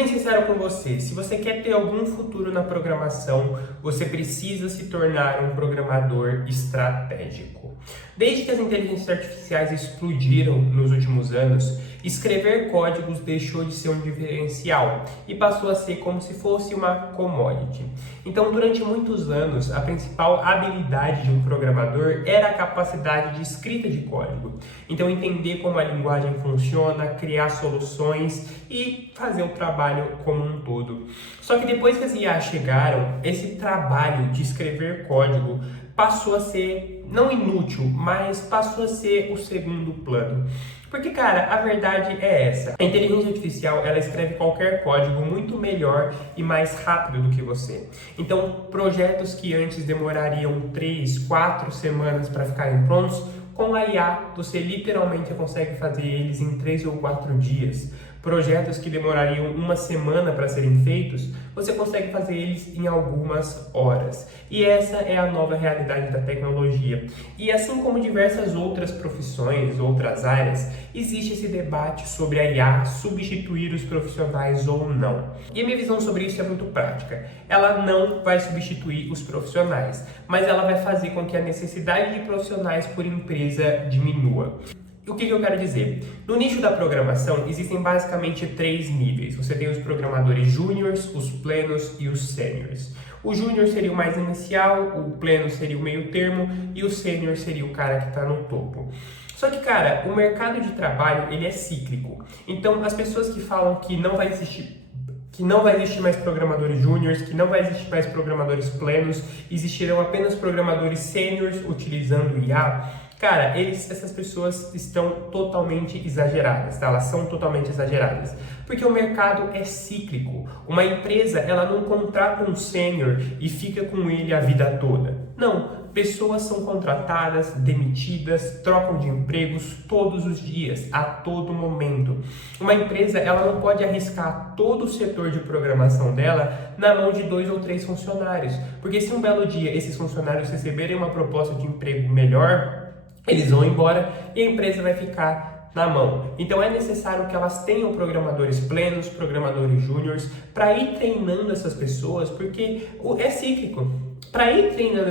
bem sincero com você, se você quer ter algum futuro na programação, você precisa se tornar um programador estratégico. Desde que as inteligências artificiais explodiram nos últimos anos, escrever códigos deixou de ser um diferencial e passou a ser como se fosse uma commodity. Então, durante muitos anos, a principal habilidade de um programador era a capacidade de escrita de código. Então, entender como a linguagem funciona, criar soluções e fazer o trabalho como um todo. Só que depois que as IA chegaram, esse trabalho de escrever código passou a ser, não inútil, mas passou a ser o segundo plano. Porque, cara, a verdade é essa. A inteligência artificial, ela escreve qualquer código muito melhor e mais rápido do que você. Então, projetos que antes demorariam 3, 4 semanas para ficarem prontos, com a IA, você literalmente consegue fazer eles em 3 ou 4 dias. Projetos que demorariam uma semana para serem feitos, você consegue fazer eles em algumas horas. E essa é a nova realidade da tecnologia. E assim como diversas outras profissões, outras áreas, existe esse debate sobre a IA substituir os profissionais ou não. E a minha visão sobre isso é muito prática. Ela não vai substituir os profissionais, mas ela vai fazer com que a necessidade de profissionais por empresa diminua. O que eu quero dizer? No nicho da programação, existem basicamente 3 níveis. Você tem os programadores júniors, os plenos e os sêniors. O júnior seria o mais inicial, o pleno seria o meio termo e o sênior seria o cara que está no topo. Só que, cara, o mercado de trabalho ele é cíclico. Então, as pessoas que falam que não vai existir mais programadores júniors, que não vai existir mais programadores plenos, existirão apenas programadores sêniors utilizando IA. Cara, essas pessoas estão totalmente exageradas, tá? Elas são totalmente exageradas. Porque o mercado é cíclico. Uma empresa, ela não contrata um sênior e fica com ele a vida toda. Não. Pessoas são contratadas, demitidas, trocam de empregos todos os dias, a todo momento. Uma empresa, ela não pode arriscar todo o setor de programação dela na mão de 2 ou 3 funcionários. Porque se um belo dia esses funcionários receberem uma proposta de emprego melhor, eles vão embora e a empresa vai ficar na mão. Então é necessário que elas tenham programadores plenos, programadores júniors, para ir treinando essas pessoas, porque é cíclico. Para ir treinando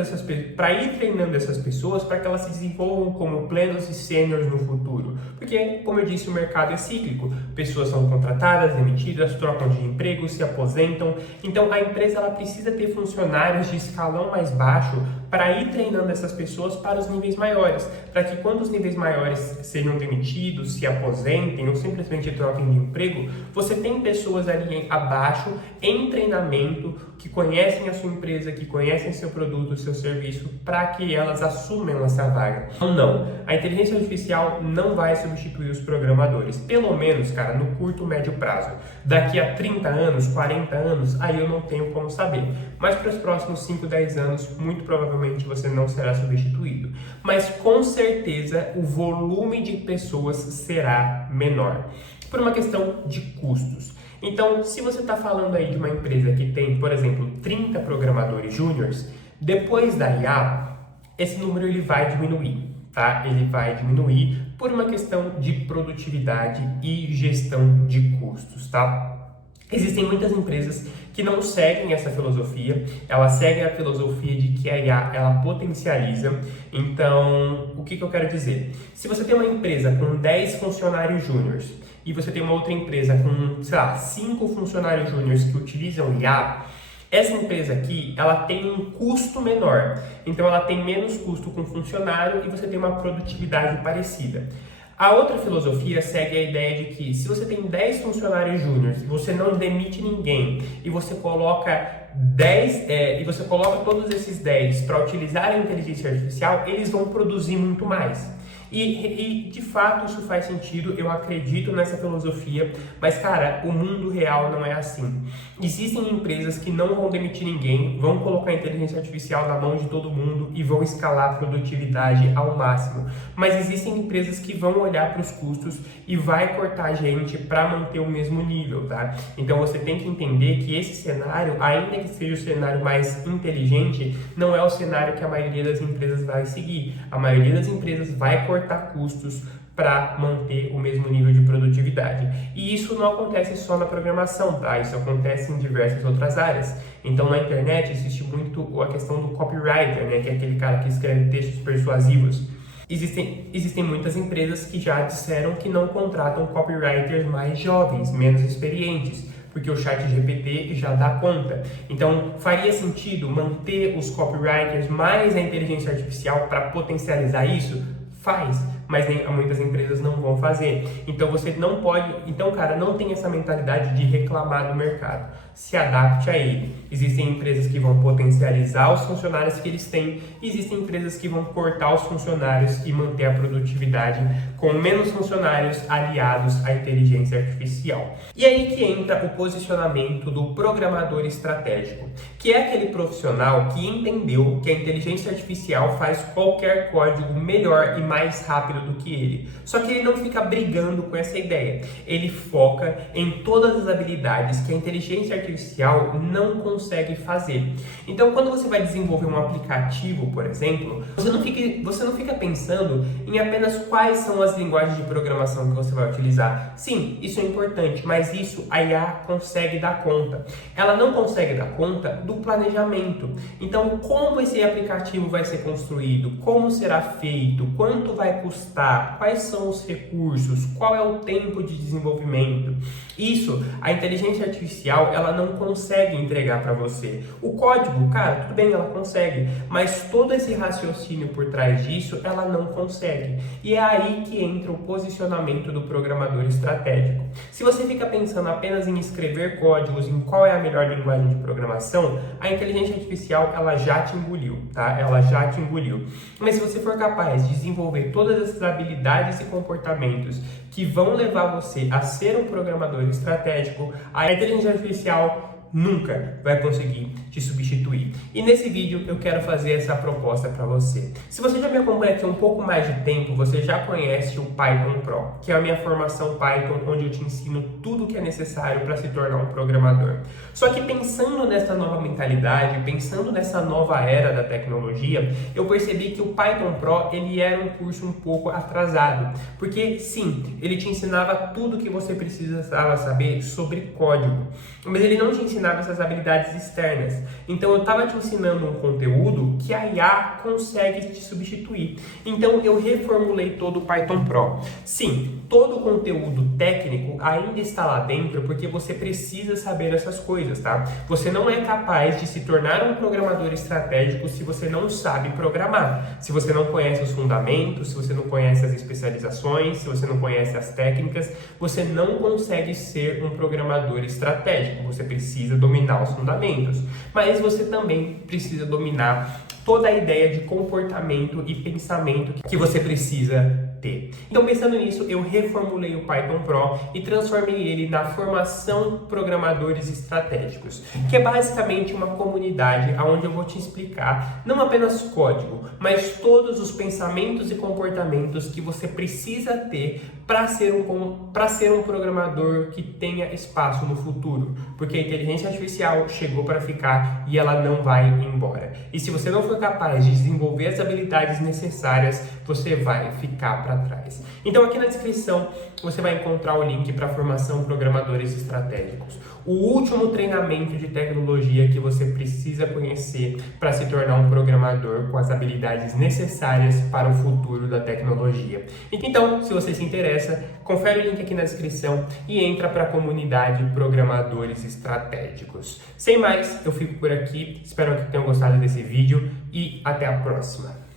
essas pessoas para que elas se desenvolvam como plenos e sêniors no futuro. Porque, como eu disse, o mercado é cíclico. Pessoas são contratadas, demitidas, trocam de emprego, se aposentam. Então, a empresa ela precisa ter funcionários de escalão mais baixo para ir treinando essas pessoas para os níveis maiores. Para que quando os níveis maiores sejam demitidos, se aposentem ou simplesmente troquem de emprego, você tem pessoas ali abaixo em treinamento que conhecem a sua empresa, que conhecem seu produto, seu serviço, para que elas assumam essa vaga. Não, a inteligência artificial não vai substituir os programadores, pelo menos, cara, no curto, médio prazo. Daqui a 30 anos, 40 anos, aí eu não tenho como saber. Mas para os próximos 5, 10 anos, muito provavelmente você não será substituído. Mas com certeza o volume de pessoas será menor, por uma questão de custos. Então, se você está falando aí de uma empresa que tem, por exemplo, 30 programadores júniors, depois da IA, esse número ele vai diminuir, tá? Ele vai diminuir por uma questão de produtividade e gestão de custos, tá? Existem muitas empresas que não seguem essa filosofia, elas seguem a filosofia de que a IA ela potencializa. Então, o que eu quero dizer? Se você tem uma empresa com 10 funcionários júniors e você tem uma outra empresa com, sei lá, 5 funcionários júniors que utilizam IA, essa empresa aqui, ela tem um custo menor. Então, ela tem menos custo com funcionário e você tem uma produtividade parecida. A outra filosofia segue a ideia de que se você tem 10 funcionários júniors e você não demite ninguém e você coloca todos esses 10 para utilizar a inteligência artificial, eles vão produzir muito mais. E de fato isso faz sentido, eu acredito nessa filosofia, mas cara, o mundo real não é assim. Existem empresas que não vão demitir ninguém, vão colocar a inteligência artificial na mão de todo mundo e vão escalar a produtividade ao máximo. Mas existem empresas que vão olhar para os custos e vai cortar gente para manter o mesmo nível, tá? Então você tem que entender que esse cenário, ainda que seja o cenário mais inteligente, não é o cenário que a maioria das empresas vai seguir. A maioria das empresas vai cortar custos para manter o mesmo nível de produtividade. E isso não acontece só na programação, tá? Isso acontece em diversas outras áreas. Então, na internet existe muito a questão do copywriter, né? Que é aquele cara que escreve textos persuasivos. Existem muitas empresas que já disseram que não contratam copywriters mais jovens, menos experientes, porque o ChatGPT já dá conta. Então, faria sentido manter os copywriters mais a inteligência artificial para potencializar isso? Faz, mas muitas empresas não vão fazer. Então, você não pode... Então, cara, não tem essa mentalidade de reclamar do mercado. Se adapte a ele. Existem empresas que vão potencializar os funcionários que eles têm, existem empresas que vão cortar os funcionários e manter a produtividade com menos funcionários aliados à inteligência artificial. E aí que entra o posicionamento do programador estratégico, que é aquele profissional que entendeu que a inteligência artificial faz qualquer código melhor e mais rápido do que ele. Só que ele não fica brigando com essa ideia. Ele foca em todas as habilidades que a inteligência artificial não consegue fazer. Então, quando você vai desenvolver um aplicativo, por exemplo, você não fica pensando em apenas quais são as linguagens de programação que você vai utilizar. Sim, isso é importante, mas isso a IA consegue dar conta. Ela não consegue dar conta do planejamento. Então, como esse aplicativo vai ser construído, como será feito, quanto vai custar, quais são os recursos, qual é o tempo de desenvolvimento. Isso, a inteligência artificial, ela não consegue entregar para você. O código, cara, tudo bem, ela consegue, mas todo esse raciocínio por trás disso, ela não consegue. E é aí que entra o posicionamento do programador estratégico. Se você fica pensando apenas em escrever códigos, em qual é a melhor linguagem de programação, a inteligência artificial, ela já te engoliu, tá? Ela já te engoliu. Mas se você for capaz de desenvolver todas essas habilidades e comportamentos que vão levar você a ser um programador estratégico, a inteligência artificial nunca vai conseguir te substituir. E nesse vídeo eu quero fazer essa proposta para você. Se você já me acompanha aqui um pouco mais de tempo, você já conhece o Python Pro, que é a minha formação Python, onde eu te ensino tudo o que é necessário para se tornar um programador. Só que pensando nessa nova mentalidade, pensando nessa nova era da tecnologia, eu percebi que o Python Pro, ele era um curso um pouco atrasado, porque sim, ele te ensinava tudo o que você precisava saber sobre código, mas ele não te ensinava essas habilidades externas. Então eu estava te ensinando um conteúdo que a IA consegue te substituir. Então eu reformulei todo o Python Pro. Sim, todo o conteúdo técnico ainda está lá dentro porque você precisa saber essas coisas, tá? Você não é capaz de se tornar um programador estratégico se você não sabe programar. Se você não conhece os fundamentos, se você não conhece as especializações, se você não conhece as técnicas, você não consegue ser um programador estratégico. Você precisa dominar os fundamentos, mas você também precisa dominar toda a ideia de comportamento e pensamento que você precisa ter. Então, pensando nisso, eu reformulei o Python Pro e transformei ele na formação Programadores Estratégicos, que é basicamente uma comunidade onde eu vou te explicar não apenas código, mas todos os pensamentos e comportamentos que você precisa ter para ser um programador que tenha espaço no futuro, porque a inteligência artificial chegou para ficar e ela não vai embora. E se você não for capaz de desenvolver as habilidades necessárias, você vai ficar para trás. Então aqui na descrição você vai encontrar o link para a formação Programadores Estratégicos, o último treinamento de tecnologia que você precisa conhecer para se tornar um programador com as habilidades necessárias para o futuro da tecnologia. Então, se você se interessa, confere o link aqui na descrição e entra para a comunidade Programadores Estratégicos. Sem mais, eu fico por aqui, espero que tenham gostado desse vídeo e até a próxima.